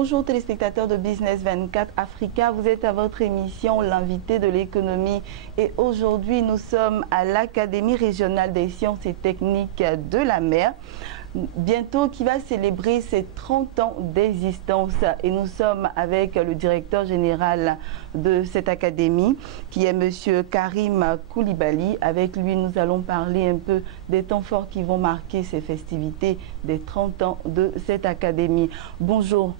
Bonjour téléspectateurs de Business 24 Africa, vous êtes à votre émission L'invité de l'économie et aujourd'hui nous sommes à l'Académie régionale des sciences et techniques de la mer, bientôt qui va célébrer ses 30 ans d'existence et nous sommes avec le directeur général de cette académie qui est monsieur Karim Koulibaly. Avec lui nous allons parler un peu des temps forts qui vont marquer ces festivités des 30 ans de cette académie. Bonjour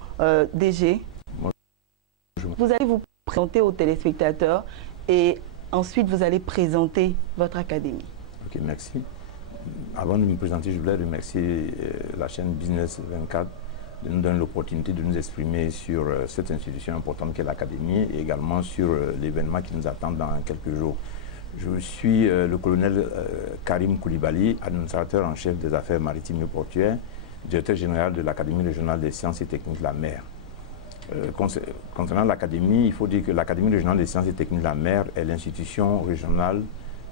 DG. Bonjour. Vous allez vous présenter aux téléspectateurs et ensuite vous allez présenter votre académie. Ok, merci. Avant de me présenter, je voulais remercier la chaîne Business 24 de nous donner l'opportunité de nous exprimer sur cette institution importante qu'est l'Académie et également sur l'événement qui nous attend dans quelques jours. Je suis le colonel Karim Koulibaly, administrateur en chef des affaires maritimes et portuaires, directeur général de l'Académie régionale des sciences et techniques de la mer. Concernant l'Académie, il faut dire que l'Académie régionale des sciences et techniques de la mer est l'institution régionale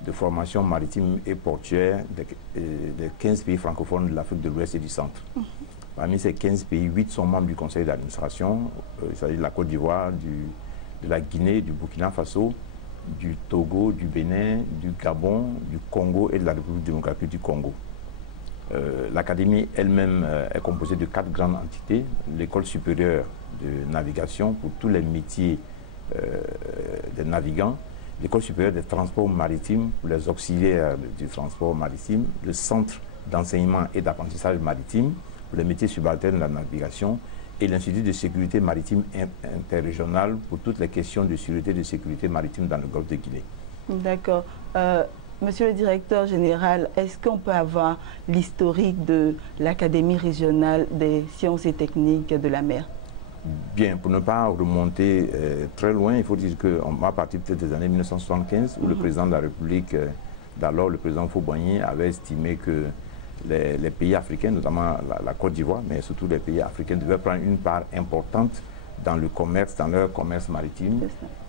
de formation maritime et portuaire des 15 pays francophones de l'Afrique de l'Ouest et du Centre. Parmi ces 15 pays, 8 sont membres du conseil d'administration. Il s'agit de la Côte d'Ivoire, de la Guinée, du Burkina Faso, du Togo, du Bénin, du Gabon, du Congo et de la République démocratique du Congo. L'Académie elle-même est composée de 4 grandes entités. L'école supérieure de navigation pour tous les métiers des navigants, l'école supérieure des transports maritimes pour les auxiliaires du transport maritime, le centre d'enseignement et d'apprentissage maritime pour les métiers subalternes de la navigation et l'Institut de sécurité maritime interrégional pour toutes les questions de sûreté et de sécurité maritime dans le golfe de Guinée. D'accord. Monsieur le directeur général, est-ce qu'on peut avoir l'historique de l'Académie régionale des sciences et techniques de la mer? Bien, pour ne pas remonter très loin, il faut dire qu'on va partir peut-être des années 1975 où le président de la République, d'alors le président Faure-Boigny, avait estimé que les pays africains, notamment la Côte d'Ivoire, mais surtout les pays africains, devaient prendre une part importante dans le commerce, dans leur commerce maritime,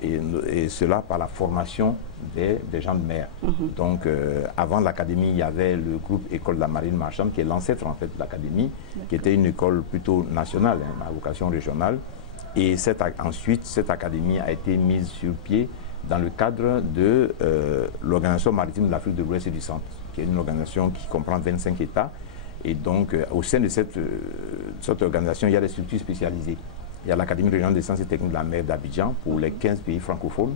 et cela par la formation des gens de mer. Donc, avant l'Académie, il y avait le groupe École de la Marine Marchande, qui est l'ancêtre en fait de l'Académie, qui était une école plutôt nationale, à vocation régionale. Et ensuite, cette Académie a été mise sur pied dans le cadre de l'Organisation maritime de l'Afrique de l'Ouest et du Centre, qui est une organisation qui comprend 25 États. Et donc, au sein de cette organisation, il y a des structures spécialisées. Il y a l'Académie régionale des sciences et techniques de la mer d'Abidjan pour les 15 pays francophones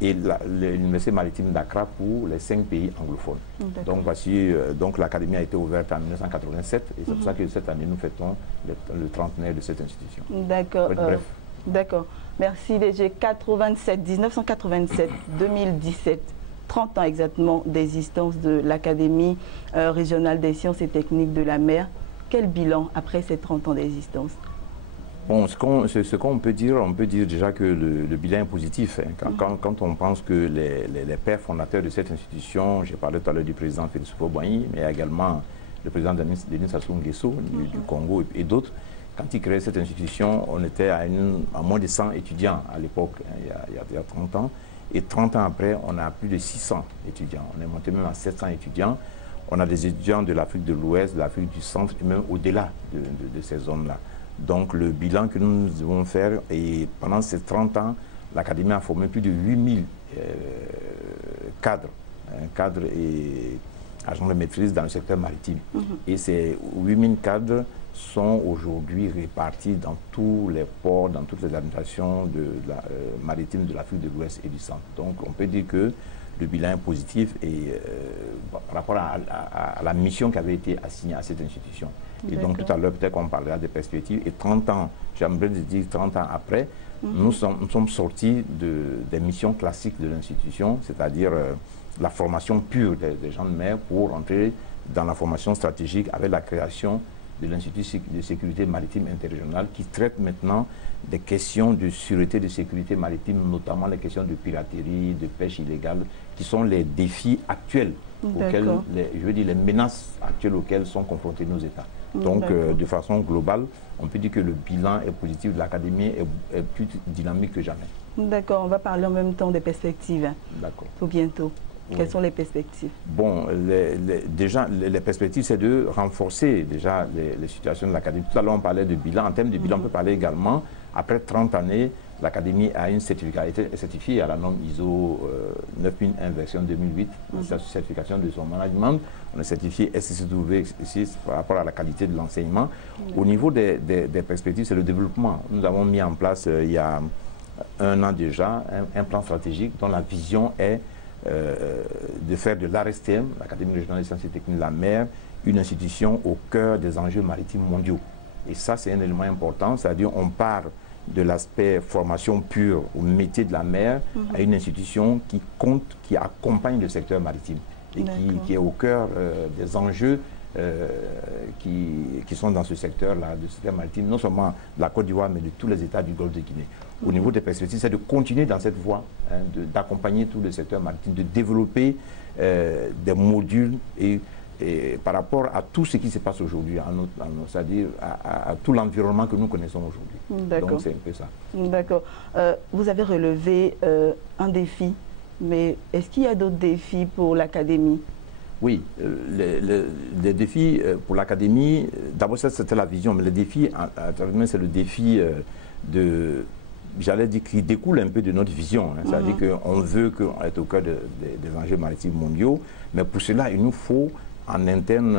et l'Université maritime d'Accra pour les 5 pays anglophones. Donc voici, donc l'Académie a été ouverte en 1987 et c'est pour ça que cette année nous fêtons le trentenaire de cette institution. D'accord. D'accord. Merci DG. 1987, 2017. 30 ans exactement d'existence de l'Académie régionale des sciences et techniques de la mer. Quel bilan après ces 30 ans d'existence? Bon, ce qu'on peut dire déjà que le bilan est positif. Hein. Quand on pense que les pères fondateurs de cette institution, j'ai parlé tout à l'heure du président Félix Faure-Boigny, mais également le président Denis Sassou Nguesso du Congo et d'autres, quand ils créaient cette institution, on était à moins de 100 étudiants à l'époque, hein, il y a 30 ans. Et 30 ans après, on a plus de 600 étudiants. On est monté même à 700 étudiants. On a des étudiants de l'Afrique de l'Ouest, de l'Afrique du Centre et même au-delà de ces zones-là. Donc le bilan que nous devons faire, et pendant ces 30 ans, l'Académie a formé plus de 8000 cadres et agents de maîtrise dans le secteur maritime. Et ces 8000 cadres sont aujourd'hui répartis dans tous les ports, dans toutes les administrations maritimes de l'Afrique de l'Ouest et du Centre. Donc on peut dire que le bilan est positif et par rapport à la mission qui avait été assignée à cette institution. Et donc tout à l'heure, peut-être qu'on parlera des perspectives. Et 30 ans, j'aimerais dire 30 ans après, nous sommes sortis des missions classiques de l'institution, c'est-à-dire la formation pure des gens de mer pour entrer dans la formation stratégique avec la création de l'Institut de sécurité maritime interrégionale qui traite maintenant des questions de sûreté de sécurité maritime, notamment les questions de piraterie, de pêche illégale, qui sont les défis actuels, auxquels, je veux dire les menaces actuelles auxquelles sont confrontés nos États. Donc, de façon globale, on peut dire que le bilan est positif de l'Académie est plus dynamique que jamais. D'accord, on va parler en même temps des perspectives. D'accord. Tout bientôt. Quelles sont les perspectives? Bon, déjà, les perspectives, c'est de renforcer déjà les situations de l'Académie. Tout à l'heure, on parlait de bilan. En termes de bilan, on peut parler également, après 30 années, l'Académie a une certifiée à la norme ISO 9001 version 2008, la certification de son management. On est certifié SCCW par rapport à la qualité de l'enseignement. Au niveau des perspectives, c'est le développement. Nous avons mis en place, il y a 1 an déjà, un plan stratégique dont la vision est de faire de l'ARSTM, l'Académie régionale des sciences et techniques de la mer, une institution au cœur des enjeux maritimes mondiaux. Et ça, c'est un élément important, c'est-à-dire on part de l'aspect formation pure au métier de la mer à une institution qui compte, qui accompagne le secteur maritime et qui est au cœur des enjeux qui sont dans ce secteur-là, du secteur maritime, non seulement de la Côte d'Ivoire, mais de tous les États du Golfe de Guinée. Au niveau des perspectives, c'est de continuer dans cette voie, hein, d'accompagner tout le secteur maritime, de développer des modules et par rapport à tout ce qui se passe aujourd'hui, c'est-à-dire à tout l'environnement que nous connaissons aujourd'hui. Donc c'est un peu ça. D'accord. Vous avez relevé un défi, mais est-ce qu'il y a d'autres défis pour l'Académie? Oui, les défis pour l'Académie, d'abord c'était la vision, mais le défi, c'est le défi j'allais dire, qui découle un peu de notre vision. Hein, c'est-à-dire qu'on veut être au cœur des enjeux maritimes mondiaux, mais pour cela, il nous faut en interne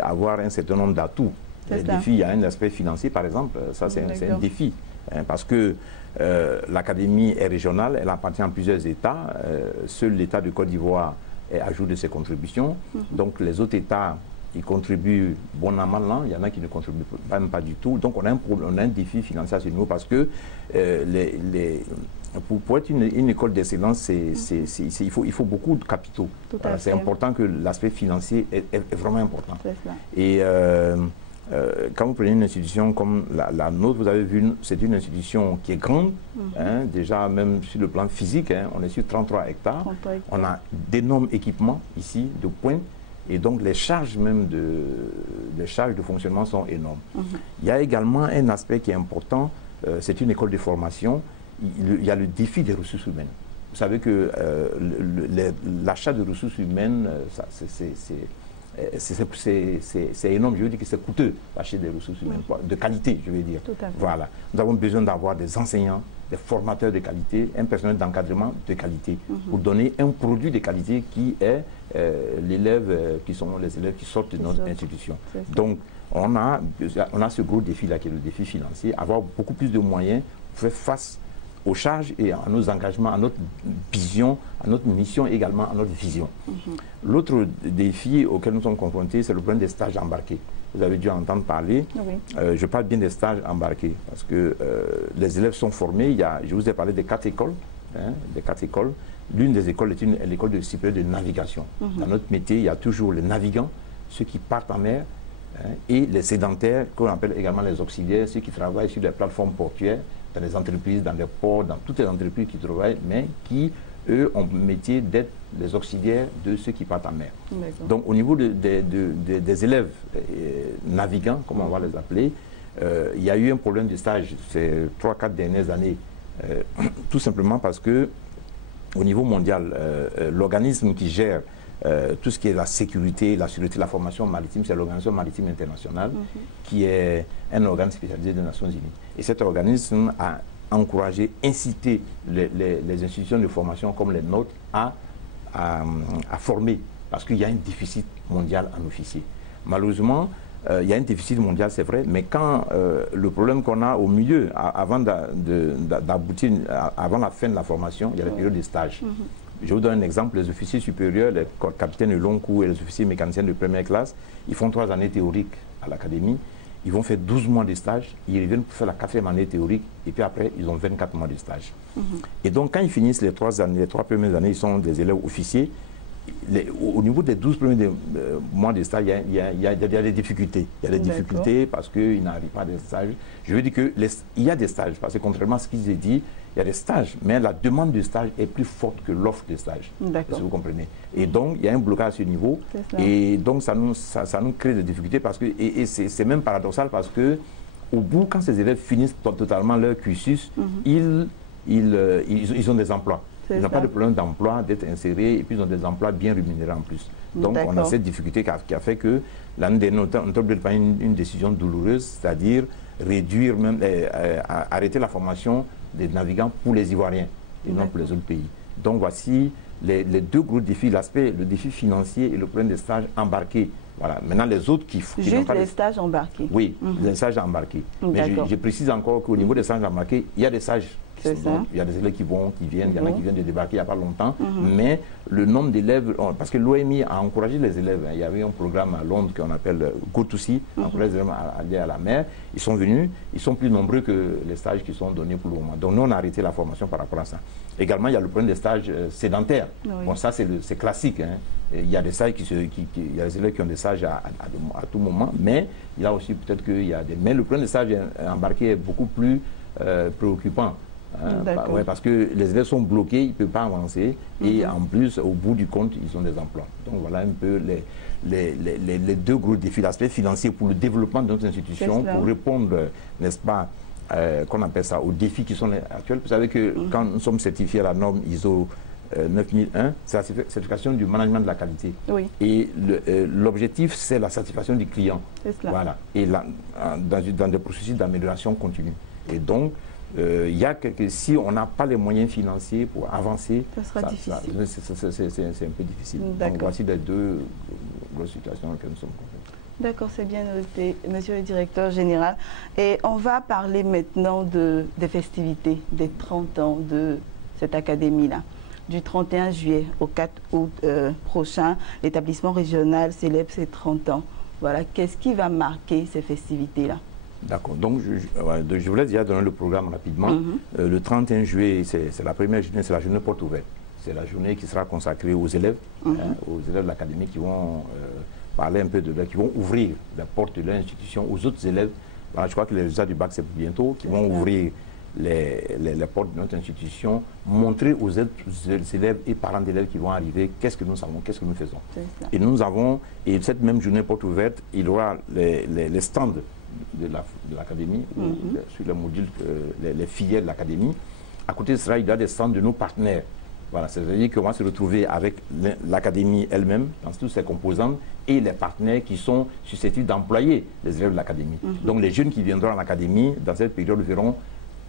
avoir un certain nombre d'atouts. Les défis, il y a un aspect financier, par exemple, ça c'est un défi, hein, parce que l'Académie est régionale, elle appartient à plusieurs États, seul l'État de Côte d'Ivoire est à jour de ses contributions, donc les autres États, ils contribuent bon an, mal an, il y en a qui ne contribuent même pas du tout, donc on a un défi financier à ce niveau, parce que pour être une école d'excellence, il faut beaucoup de capitaux. C'est important que l'aspect financier est vraiment important. Et quand vous prenez une institution comme la nôtre, vous avez vu, c'est une institution qui est grande, hein, déjà même sur le plan physique, hein, on est sur 33 hectares, on a d'énormes équipements ici, de pointe, et donc les charges même les charges de fonctionnement sont énormes. Il y a également un aspect qui est important, c'est une école de formation, il y a le défi des ressources humaines. Vous savez que l'achat de ressources humaines, c'est énorme, je veux dire que c'est coûteux d'acheter des ressources humaines, de qualité, je veux dire. Voilà. Nous avons besoin d'avoir des enseignants, des formateurs de qualité, un personnel d'encadrement de qualité, pour donner un produit de qualité qui est l'élève, qui sont les élèves qui sortent de notre institution. Donc, on a ce gros défi-là qui est le défi financier, avoir beaucoup plus de moyens pour faire face aux charges et à nos engagements, à notre vision, à notre mission et également à notre vision. L'autre défi auquel nous sommes confrontés, c'est le problème des stages embarqués. Vous avez dû entendre parler. Je parle bien des stages embarqués parce que les élèves sont formés. Je vous ai parlé des 4 écoles. Hein, des 4 écoles. L'une des écoles est l'école supérieure de navigation. Dans notre métier, il y a toujours les navigants, ceux qui partent en mer, hein, et les sédentaires, qu'on appelle également les auxiliaires, ceux qui travaillent sur des plateformes portuaires, dans les entreprises, dans les ports, dans toutes les entreprises qui travaillent, mais qui, eux, ont le métier d'être les auxiliaires de ceux qui partent en mer. Donc, au niveau des élèves navigants, comme on va les appeler, il y a eu un problème de stage ces 3-4 dernières années, tout simplement parce que, au niveau mondial, l'organisme qui gère tout ce qui est la sécurité, la sûreté, la formation maritime, c'est l'Organisation maritime internationale, qui est un organe spécialisé des Nations Unies. Et cet organisme a encouragé, incité les institutions de formation comme les nôtres à former, parce qu'il y a un déficit mondial en officiers. Malheureusement, il y a un déficit mondial, c'est vrai, mais quand le problème qu'on a au milieu, avant d'aboutir, avant la fin de la formation, il y a la période de stage. Je vous donne un exemple, les officiers supérieurs, les capitaines de long cours et les officiers mécaniciens de première classe, ils font 3 années théoriques à l'académie, ils vont faire 12 mois de stage, ils reviennent pour faire la 4e année théorique, et puis après, ils ont 24 mois de stage. Et donc, quand ils finissent les 3 premières années, ils sont des élèves officiers. Au niveau des 12 premiers mois de stage, il y a des difficultés. Il y a des difficultés parce qu'ils n'arrivent pas à des stages. Je veux dire qu'il y a des stages, parce que contrairement à ce qu'ils ont dit, il y a des stages, mais la demande de stage est plus forte que l'offre de stage, si vous comprenez. Et donc, il y a un blocage à ce niveau, et donc ça nous crée des difficultés, parce que, et c'est même paradoxal, parce que au bout, quand ces élèves finissent totalement leur cursus, ils ont des emplois. Ils n'ont pas de problème d'emploi, d'être insérés, et puis ils ont des emplois bien rémunérés en plus. Donc on a cette difficulté qui a fait que l'année dernière, on a pris une décision douloureuse, c'est-à-dire réduire, même, arrêter la formation des navigants pour les Ivoiriens et non pour les autres pays. Donc voici les deux gros défis, le défi financier et le problème des stages embarqués. Voilà. Maintenant, les autres qui font... Juste les stages embarqués. Oui, les stages embarqués. Mais je précise encore qu'au niveau des stages embarqués, il y a des stages. Il y a des élèves qui viennent, il y en a qui viennent de débarquer il n'y a pas longtemps. Mais le nombre d'élèves... Parce que l'OMI a encouragé les élèves. Il y avait un programme à Londres qu'on appelle Go to Sea, encourager les élèves à aller à la mer. Ils sont venus, ils sont plus nombreux que les stages qui sont donnés pour le moment. Donc nous, on a arrêté la formation par rapport à ça. Également, il y a le problème des stages sédentaires. Bon, ça, c'est classique. Hein. Il y a des stages il y a des élèves qui ont des stages à tout moment, mais il y a aussi peut-être qu'il y a des... Mais le problème des stages embarqués est beaucoup plus préoccupant. Ouais, parce que les élèves sont bloqués, ils ne peuvent pas avancer et en plus, au bout du compte, ils ont des emplois. Donc voilà un peu les deux gros défis, l'aspect financier pour le développement de notre institution, pour répondre, n'est-ce pas, qu'on appelle ça, aux défis qui sont actuels. Vous savez que quand nous sommes certifiés à la norme ISO 9001, c'est la certification du management de la qualité. Oui. Et l'objectif, c'est la satisfaction du client. Voilà. Et dans des processus d'amélioration continue. Et donc, il y a si on n'a pas les moyens financiers pour avancer, ça sera difficile. C'est un peu difficile. Donc, voici les deux grosses situations dans lesquelles nous sommes confrontés. D'accord, c'est bien noté, monsieur le directeur général. Et on va parler maintenant des festivités, des 30 ans de cette académie-là. Du 31 juillet au 4 août prochain, l'établissement régional célèbre ses 30 ans. Voilà, qu'est-ce qui va marquer ces festivités-là? D'accord, donc je voulais déjà donner le programme rapidement. Le 31 juillet, c'est la première journée, c'est la journée porte ouverte. C'est la journée qui sera consacrée aux élèves, aux élèves de l'académie qui vont parler un peu qui vont ouvrir la porte de leur institution aux autres élèves. Voilà, je crois que les résultats du bac, c'est bientôt, qui vont ouvrir les portes de notre institution, montrer aux élèves et parents d'élèves qui vont arriver qu'est-ce que nous savons, qu'est-ce que nous faisons. Et nous avons, et cette même journée porte ouverte, il y aura les stands de l'académie, sur le module, les filières de l'académie. À côté de cela, il y a des stands de nos partenaires. Voilà, c'est-à-dire qu'on va se retrouver avec l'académie elle-même, dans toutes ses composantes, et les partenaires qui sont susceptibles d'employer les élèves de l'académie. Donc les jeunes qui viendront à l'académie, dans cette période, verront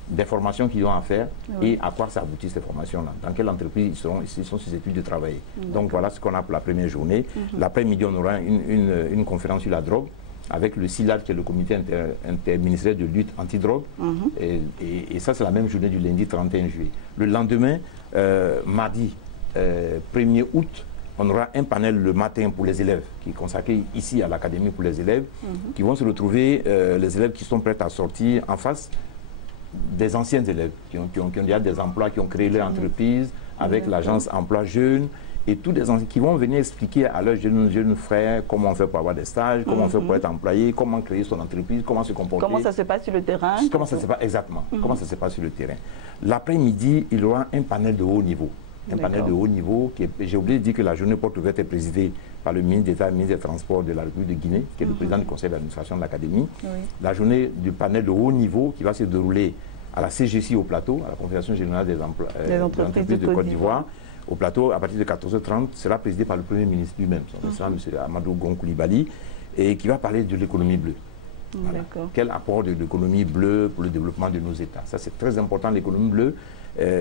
des formations qu'ils ont à faire et à quoi ça aboutit ces formations-là. Dans quelle entreprise ils sont susceptibles de travailler. Donc voilà ce qu'on a pour la première journée. L'après-midi, on aura une conférence sur la drogue avec le CILAD, qui est le comité interministériel de lutte anti-drogue. Et ça, c'est la même journée du lundi 31 juillet. Le lendemain, mardi 1er août, on aura un panel le matin pour les élèves, qui est consacré ici à l'académie pour les élèves, qui vont se retrouver, les élèves qui sont prêts à sortir en face des anciens élèves, qui ont déjà des emplois, qui ont créé leur entreprise avec l'agence Emploi Jeunes, et tous des anciens qui vont venir expliquer à leurs jeunes frères comment on fait pour avoir des stages, comment on fait pour être employé, comment créer son entreprise, comment se comporter. Comment ça se passe sur le terrain. Comment ça se passe, exactement, comment ça se passe sur le terrain. L'après-midi, il y aura un panel de haut niveau. Un panel de haut niveau, j'ai oublié de dire que la journée porte ouverte est présidée par le ministre d'État, ministre des Transports de la République de Guinée, qui est le président du conseil d'administration de l'Académie. La journée du panel de haut niveau qui va se dérouler à la CGC au plateau, à la Confédération générale des entreprises de Côte d'Ivoire, au plateau à partir de 14h30, sera présidé par le Premier ministre lui-même, son excellence M. Amadou Gon Coulibaly, et qui va parler de l'économie bleue. Voilà. Quel apport de l'économie bleue pour le développement de nos États. Ça, c'est très important, l'économie bleue.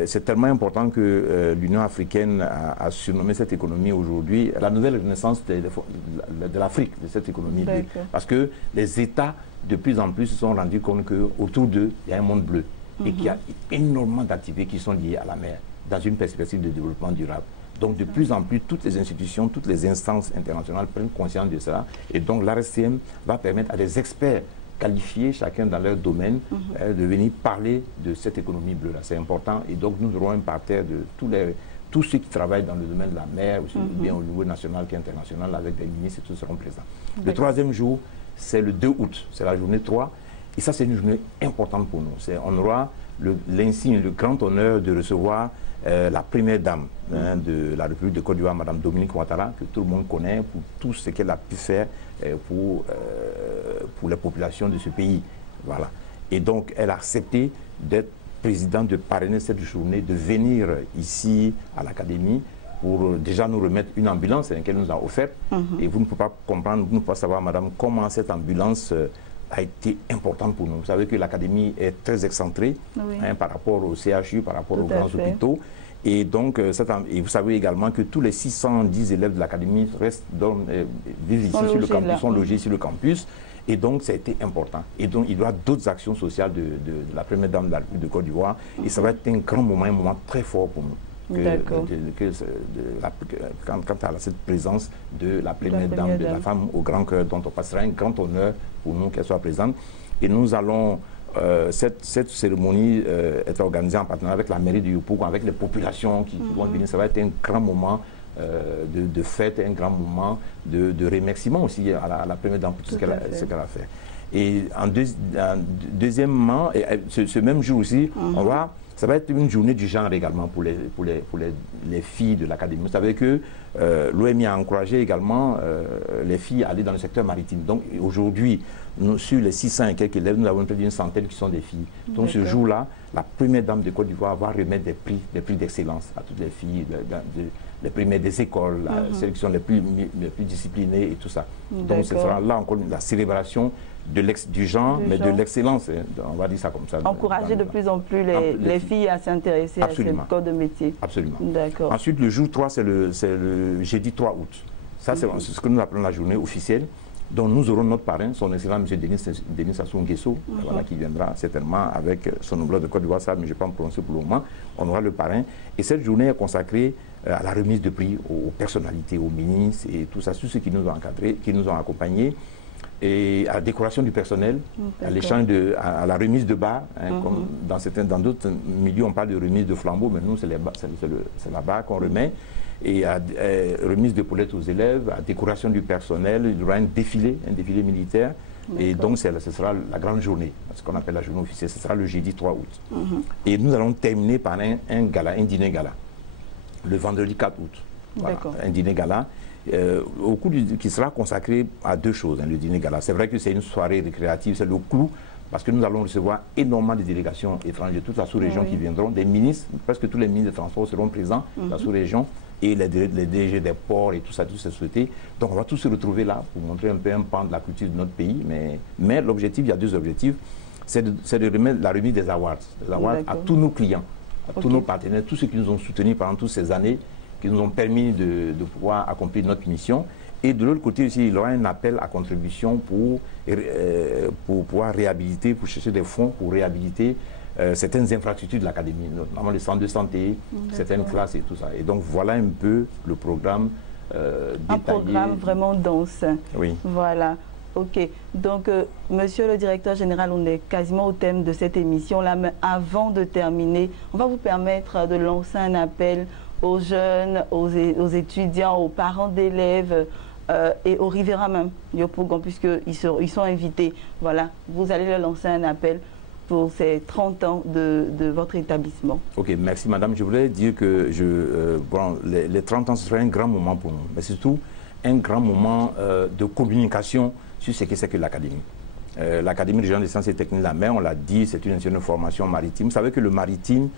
C'est tellement important que l'Union africaine a surnommé cette économie aujourd'hui la nouvelle renaissance de l'Afrique, de cette économie bleue. Parce que les États, de plus en plus, se sont rendus compte qu'autour d'eux, il y a un monde bleu et qu'il y a énormément d'activités qui sont liées à la mer dans une perspective de développement durable. Donc, de plus en plus, toutes les institutions, toutes les instances internationales prennent conscience de cela. Et donc, l'ARSTM va permettre à des experts qualifiés, chacun dans leur domaine, de venir parler de cette économie bleue-là. C'est important. Et donc, nous aurons un parterre de tous ceux qui travaillent dans le domaine de la mer, aussi bien au niveau national qu'international, avec des ministres, et tous seront présents. Le troisième jour, c'est le 2 août. C'est la journée 3. Et ça, c'est une journée importante pour nous. On aura l'insigne, le grand honneur de recevoir la première dame de la République de Côte d'Ivoire, Mme Dominique Ouattara, que tout le monde connaît pour tout ce qu'elle a pu faire pour les populations de ce pays. Voilà. Et donc, elle a accepté d'être président de parrainer cette journée, de venir ici à l'Académie pour déjà nous remettre une ambulance qu'elle nous a offerte. Et vous ne pouvez pas comprendre, vous ne pouvez pas savoir, madame, comment cette ambulance a été importante pour nous. Vous savez que l'Académie est très excentrée par rapport au CHU, par rapport aux grands hôpitaux. Et donc, et vous savez également que tous les 610 élèves de l'Académie vivent ici sur le campus, sont logés sur le campus. Et donc, ça a été important. Et donc, il y aura d'autres actions sociales de la première dame de la République de Côte d'Ivoire. Et ça va être un grand moment, un moment très fort pour nous. Quant à cette présence de la première dame, de la femme au grand cœur, dont on passera un grand honneur pour nous qu'elle soit présente. Et nous allons, cette cérémonie est organisée en partenariat avec la mairie de Yopougon, avec les populations qui vont venir. Ça va être un grand moment de fête, un grand moment de remerciement aussi à la première dame pour tout ce qu'elle a fait. Et deuxièmement, ce même jour aussi, ça va être une journée du genre également pour les filles de l'Académie. Vous savez que l'OMI a encouragé également les filles à aller dans le secteur maritime. Donc aujourd'hui, sur les 600 et quelques élèves, nous avons près d'une centaine qui sont des filles. Donc ce jour-là, la première dame de Côte d'Ivoire va remettre des prix d'excellence à toutes les filles, les premières des écoles, celles qui sont les plus disciplinées et tout ça. Donc ce sera là encore la célébration du genre, mais de l'excellence, on va dire ça comme ça. Encourager de plus en plus les filles à s'intéresser à ce corps de métier. Absolument. D'accord. Ensuite, le jour 3, c'est le jeudi 3 août. Ça, c'est ce que nous appelons la journée officielle, dont nous aurons notre parrain, son excellent M. Denis Sassou Nguesso, voilà, qui viendra certainement avec son ombrelle de Côte d'Ivoire, ça, mais je ne vais pas me prononcer pour le moment. On aura le parrain. Et cette journée est consacrée à la remise de prix aux personnalités, aux ministres et tout ça, tous ceux qui nous ont encadrés, qui nous ont accompagnés, et à la décoration du personnel, à l'échange à la remise de bas, comme dans d'autres milieux on parle de remise de flambeaux, mais nous c'est la barre qu'on remet, et à remise de poulettes aux élèves, à décoration du personnel, il y aura un défilé militaire, et donc ce sera la grande journée, ce qu'on appelle la journée officielle, ce sera le jeudi 3 août. Et nous allons terminer par un dîner gala, le vendredi 4 août. Voilà, un dîner gala. Qui sera consacré à deux choses, le dîner gala. C'est vrai que c'est une soirée récréative, c'est le clou, parce que nous allons recevoir énormément de délégations étrangères, toute la sous-région qui viendront, des ministres, presque tous les ministres des Transports seront présents, la sous-région, et les DG des ports et tout ça, tous ces sociétés. Donc on va tous se retrouver là pour montrer un peu un pan de la culture de notre pays, mais l'objectif, il y a deux objectifs, c'est de remettre la remise des awards à tous nos clients, à tous nos partenaires, tous ceux qui nous ont soutenus pendant toutes ces années, qui nous ont permis de pouvoir accomplir notre mission. Et de l'autre côté aussi, il y aura un appel à contribution pour pouvoir réhabiliter, pour chercher des fonds pour réhabiliter certaines infrastructures de l'Académie, notamment les centres de santé, certaines classes et tout ça. Et donc voilà un peu le programme détaillé. Un programme vraiment dense. Oui. Voilà. Ok. Donc, monsieur le directeur général, on est quasiment au thème de cette émission-là, mais avant de terminer, on va vous permettre de lancer un appel aux jeunes, aux étudiants, aux parents d'élèves et aux riverains même, Yopougon, puisqu'ils sont invités. Voilà, vous allez leur lancer un appel pour ces 30 ans de votre établissement. Ok, merci madame. Je voulais dire que les 30 ans, ce serait un grand moment pour nous, mais surtout un grand moment de communication sur ce que c'est que l'Académie. L'Académie régionale des sciences et techniques de la mer, on l'a dit, c'est une institution de formation maritime. Vous savez que le maritime,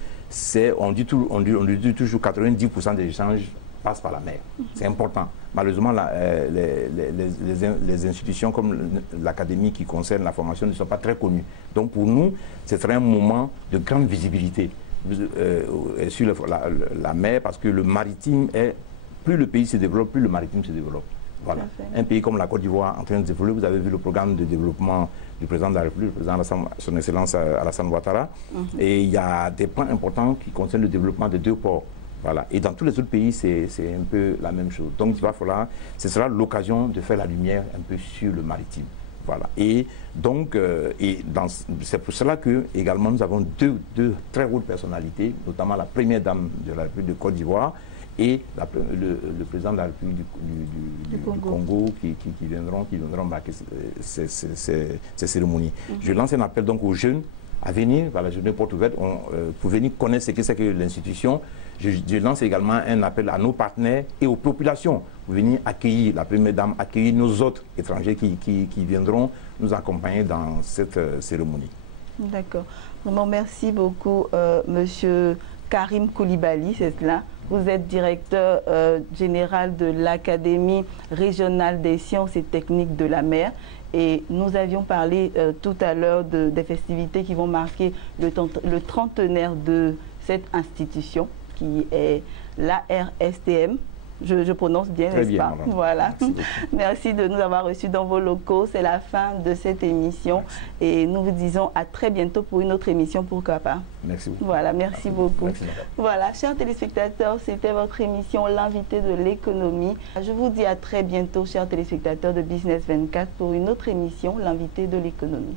on dit toujours 90% des échanges passent par la mer. C'est important. Malheureusement, les institutions comme l'Académie qui concerne la formation ne sont pas très connues. Donc pour nous, ce serait un moment de grande visibilité sur la mer, parce que le maritime plus le pays se développe, plus le maritime se développe. Voilà. Un pays comme la Côte d'Ivoire en train de se développer, vous avez vu le programme de développement du président de la République, le président son Excellence Alassane Ouattara, et il y a des points importants qui concernent le développement des deux ports. Voilà. Et dans tous les autres pays, c'est un peu la même chose. Donc il va falloir, ce sera l'occasion de faire la lumière un peu sur le maritime. Voilà. Et donc, c'est pour cela que également nous avons deux très hautes personnalités, notamment la première dame de la République de Côte d'Ivoire, et le président de la République du Congo qui viendront marquer ces cérémonies. Je lance un appel donc aux jeunes à venir à la journée porte ouverte pour venir connaître ce que c'est que l'institution. Je lance également un appel à nos partenaires et aux populations pour venir accueillir la première dame, accueillir nos autres étrangers qui viendront nous accompagner dans cette cérémonie. D'accord. Vraiment, merci beaucoup, Monsieur Karim Koulibaly, c'est cela. Vous êtes directeur général de l'Académie régionale des sciences et techniques de la mer. Et nous avions parlé tout à l'heure des festivités qui vont marquer le trentenaire de cette institution qui est l'ARSTM. Je prononce bien, n'est-ce pas? Voilà. Merci, merci de nous avoir reçus dans vos locaux. C'est la fin de cette émission. Merci. Et nous vous disons à très bientôt pour une autre émission, pourquoi pas. Merci beaucoup. Voilà, merci beaucoup. Merci. Voilà, chers téléspectateurs, c'était votre émission L'invité de l'économie. Je vous dis à très bientôt, chers téléspectateurs de Business 24, pour une autre émission, L'invité de l'économie.